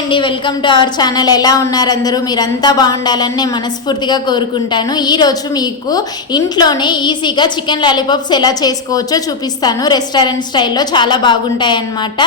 అండి welcome to our channel. ఎలా ఉన్నారు అందరూ? మీరంతా బాగుండాలని నేను మనస్ఫూర్తిగా కోరుకుంటాను. ఈరోజు మీకు ఇంట్లోనే ఈజీగా చికెన్ లాలీపాప్స్ ఎలా చేసుకోవచ్చో చూపిస్తాను. రెస్టారెంట్ స్టైల్లో చాలా బాగుంటాయి అన్నమాట.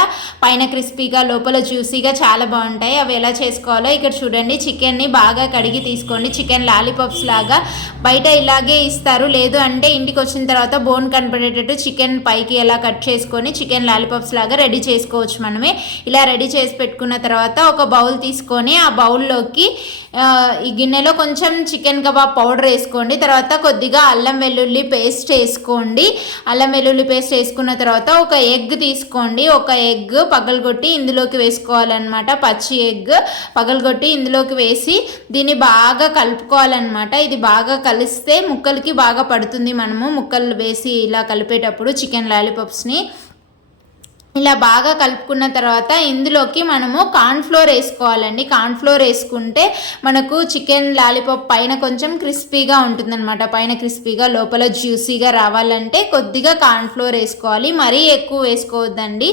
పైన క్రిస్పీగా లోపల జ్యూసీగా చాలా బాగుంటాయి. అవి ఎలా చేసుకోవాలో ఇక్కడ చూడండి. చికెన్ని బాగా కడిగి తీసుకోండి. చికెన్ లాలీపాప్స్ లాగా బయట ఇలాగే ఇస్తారు. లేదు అంటే ఇంటికి వచ్చిన తర్వాత బోన్ కనపడేటట్టు చికెన్ పైకి ఎలా కట్ చేసుకొని చికెన్ లాలీపాప్స్ లాగా రెడీ చేసుకోవచ్చు మనమే. ఇలా రెడీ చేసి పెట్టుకున్న తర్వాత ఒక బౌల్ తీసుకొని ఆ బౌల్లోకి ఈ గిన్నెలో కొంచెం చికెన్ కబాబ్ పౌడర్ వేసుకోండి. తర్వాత కొద్దిగా అల్లం వెల్లుల్లి పేస్ట్ వేసుకోండి. అల్లం వెల్లుల్లి పేస్ట్ వేసుకున్న తర్వాత ఒక ఎగ్ తీసుకోండి. ఒక ఎగ్ పగలగొట్టి ఇందులోకి వేసుకోవాలన్నమాట. పచ్చి ఎగ్ పగలగొట్టి ఇందులోకి వేసి దీన్ని బాగా కలుపుకోవాలన్నమాట. ఇది బాగా కలిస్తే ముక్కలకి బాగా పడుతుంది మనము. ముక్కలు వేసి ఇలా కలిపేటప్పుడు చికెన్ లాలీపాప్స్ని ఇలా బాగా కలుపుకున్న తర్వాత ఇందులోకి మనము కార్న్ఫ్లోర్ వేసుకోవాలండి. కార్న్ఫ్లోర్ వేసుకుంటే మనకు చికెన్ లాలీపాప్ పైన కొంచెం క్రిస్పీగా ఉంటుందన్నమాట. పైన క్రిస్పీగా లోపల జ్యూసీగా రావాలంటే కొద్దిగా కార్న్ఫ్లోర్ వేసుకోవాలి. మరీ ఎక్కువ వేసుకోవద్దండి.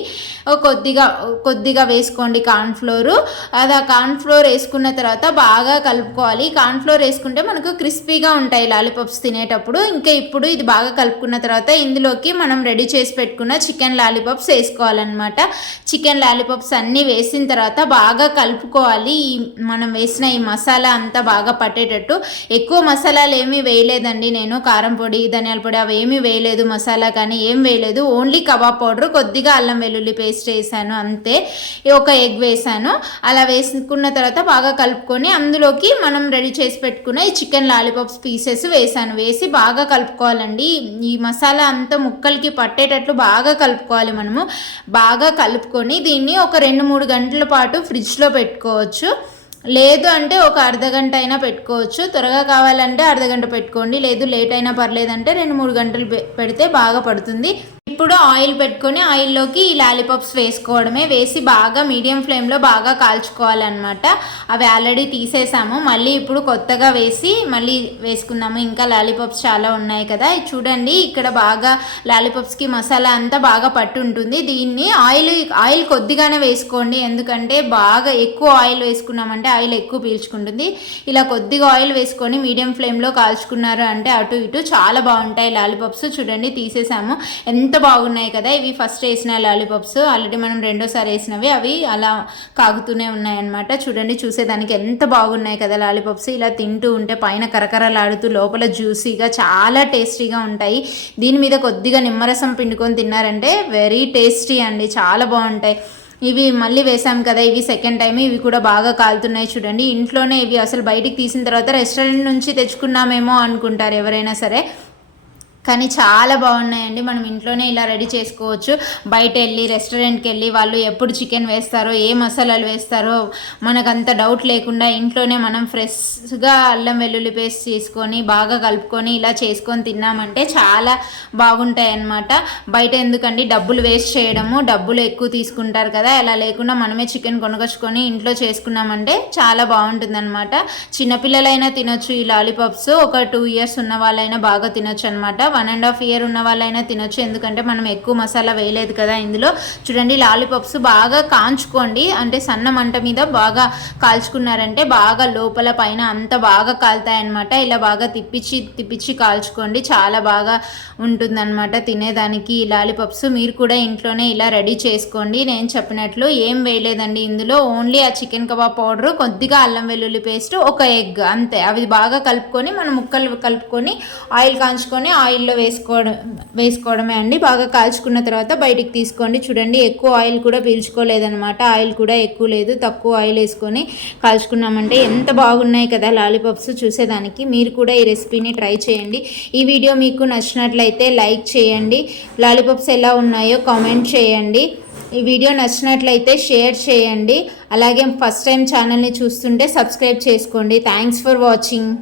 కొద్దిగా కొద్దిగా వేసుకోండి కార్న్ఫ్లోరు అది ఆ కార్న్ఫ్లోర్ వేసుకున్న తర్వాత బాగా కలుపుకోవాలి. కార్న్ఫ్లోర్ వేసుకుంటే మనకు క్రిస్పీగా ఉంటాయి లాలీపాప్స్ తినేటప్పుడు. ఇంకా ఇప్పుడు ఇది బాగా కలుపుకున్న తర్వాత ఇందులోకి మనం రెడీ చేసి పెట్టుకున్న చికెన్ లాలీపాప్స్ వేసుకోవాలన్నమాట. చికెన్ లాలీపాప్స్ అన్నీ వేసిన తర్వాత బాగా కలుపుకోవాలి. ఈ మనం వేసిన ఈ మసాలా అంతా బాగా పట్టేటట్టు. ఎక్కువ మసాలాలు ఏమీ వేయలేదండి నేను. కారం పొడి ధనియాల పొడి అవి ఏమీ వేయలేదు మసాలా కానీ ఏం వేయలేదు. ఓన్లీ కబాబ్ పౌడర్ కొద్దిగా అల్లం వెల్లుల్లి పేస్ట్ వేసాను అంతే. ఒక ఎగ్ వేసాను. అలా వేసుకున్న తర్వాత బాగా కలుపుకొని అందులోకి మనం రెడీ చేసి పెట్టుకున్న ఈ చికెన్ లాలీపాప్స్ పీసెస్ వేసాను. వేసి బాగా కలుపుకోవాలండి. ఈ మసాలా అంతా ముక్కలకి పట్టేటట్లు బాగా కలుపుకోవాలి మనము. బాగా కలుపుకొని దీన్ని ఒక రెండు మూడు గంటల పాటు ఫ్రిడ్జ్లో పెట్టుకోవచ్చు. లేదు అంటే ఒక అర్ధ గంట అయినా పెట్టుకోవచ్చు. త్వరగా కావాలంటే అర్ధ గంట పెట్టుకోండి. లేదు లేట్ అయినా పర్లేదంటే రెండు మూడు గంటలు పె- పెడితే బాగా పడుతుంది. ఇప్పుడు ఆయిల్ పెట్టుకొని ఆయిల్లోకి ఈ లాలీపాప్స్ వేసుకోవడమే. వేసి బాగా మీడియం ఫ్లేమ్లో బాగా కాల్చుకోవాలన్నమాట. అవి ఆల్రెడీ తీసేసాము. మళ్ళీ ఇప్పుడు కొత్తగా వేసి మళ్ళీ వేసుకుందాము. ఇంకా లాలీపాప్స్ చాలా ఉన్నాయి కదా. చూడండి ఇక్కడ బాగా లాలీపాప్స్కి మసాలా అంతా బాగా పట్టు ఉంటుంది దీన్ని ఆయిల్ ఆయిల్ కొద్దిగానే వేసుకోండి. ఎందుకంటే బాగా ఎక్కువ ఆయిల్ వేసుకున్నామంటే ఆయిల్ ఎక్కువ పీల్చుకుంటుంది. ఇలా కొద్దిగా ఆయిల్ వేసుకొని మీడియం ఫ్లేమ్లో కాల్చుకున్నారు అంటే అటు ఇటు చాలా బాగుంటాయి లాలీపాప్స్. చూడండి తీసేసాము. ఎంత బాగున్నాయి కదా ఇవి ఫస్ట్ వేసిన లాలీపాప్స్. ఆల్రెడీ మనం రెండోసారి వేసినవి అవి అలా కాగుతూనే ఉన్నాయి అన్నమాట చూడండి చూసేదానికి ఎంత బాగున్నాయి కదా లాలీపాప్స్. ఇలా తింటూ ఉంటే పైన కరకరలాడుతూ లోపల జ్యూసీగా చాలా టేస్టీగా ఉంటాయి. దీని మీద కొద్దిగా నిమ్మరసం పిండుకొని తిన్నారంటే వెరీ టేస్టీ అండి చాలా బాగుంటాయి. ఇవి మళ్ళీ వేసాం కదా ఇవి సెకండ్ టైం ఇవి కూడా బాగా కాలుతున్నాయి చూడండి. ఇంట్లోనే ఇవి అసలు బయటికి తీసిన తర్వాత రెస్టారెంట్ నుంచి తెచ్చుకున్నామేమో అనుకుంటారు ఎవరైనా సరే. కానీ చాలా బాగున్నాయండి. మనం ఇంట్లోనే ఇలా రెడీ చేసుకోవచ్చు. బయట వెళ్ళి రెస్టారెంట్కి వెళ్ళి వాళ్ళు ఎప్పుడు చికెన్ వేస్తారో ఏ మసాలాలు వేస్తారో మనకంత డౌట్ లేకుండా ఇంట్లోనే మనం ఫ్రెష్గా అల్లం వెల్లుల్లి పేస్ట్ తీసుకొని బాగా కలుపుకొని ఇలా చేసుకొని తిన్నామంటే చాలా బాగుంటాయి అన్నమాట బయట ఎందుకండి? డబ్బులు వేస్ట్ చేయడము. డబ్బులు ఎక్కువ తీసుకుంటారు కదా. అలా లేకుండా మనమే చికెన్ కొనుకొచ్చుకొని ఇంట్లో చేసుకున్నామంటే చాలా బాగుంటుందన్నమాట. చిన్నపిల్లలైనా తినొచ్చు ఈ లాలీపాప్స్. ఒక టూ ఇయర్స్ ఉన్న వాళ్ళైనా బాగా తినొచ్చు అనమాట వన్ అండ్ హాఫ్ ఇయర్ ఉన్న వాళ్ళైనా తినొచ్చు. ఎందుకంటే మనం ఎక్కువ మసాలా వేయలేదు కదా ఇందులో. చూడండి లాలీపాప్స్ బాగా కాంచుకోండి. అంటే సన్న మంట మీద బాగా కాల్చుకున్నారంటే బాగా లోపల పైన అంత బాగా కాలుతాయన్నమాట. ఇలా బాగా తిప్పించి తిప్పించి కాల్చుకోండి. చాలా బాగా ఉంటుందన్నమాట తినేదానికి ఈ లాలీపాప్స్. మీరు కూడా ఇంట్లోనే ఇలా రెడీ చేసుకోండి. నేను చెప్పినట్లు ఏం వేయలేదండి ఇందులో. ఓన్లీ ఆ చికెన్ కబాబ్ పౌడర్ కొద్దిగా అల్లం వెల్లుల్లి పేస్ట్ ఒక ఎగ్ అంతే. అవి బాగా కలుపుకొని మనం ముక్కలు కలుపుకొని ఆయిల్ కాంచుకొని ఆయిల్లో వేసుకోవడం వేసుకోవడమే అండి. బాగా కాల్చుకున్న తర్వాత బయటికి తీసుకోండి. చూడండి ఎక్కువ ఆయిల్ కూడా పీల్చుకోలేదనమాట ఆయిల్ కూడా ఎక్కువ లేదు. తక్కువ ఆయిల్ వేసుకొని కాల్చుకున్నామంటే ఎంత బాగున్నాయి కదా లాలీపాప్స్ చూసేదానికి. మీరు కూడా ఈ రెసిపీని ట్రై చేయండి. ఈ వీడియో మీకు నచ్చినట్లయితే లైక్ చేయండి. లాలీపాప్స్ ఎలా ఉన్నాయో కామెంట్ చేయండి. ఈ వీడియో నచ్చినట్లయితే షేర్ చేయండి. అలాగే ఫస్ట్ టైం ఛానల్ని చూస్తుంటే సబ్స్క్రైబ్ చేసుకోండి. Thanks for watching.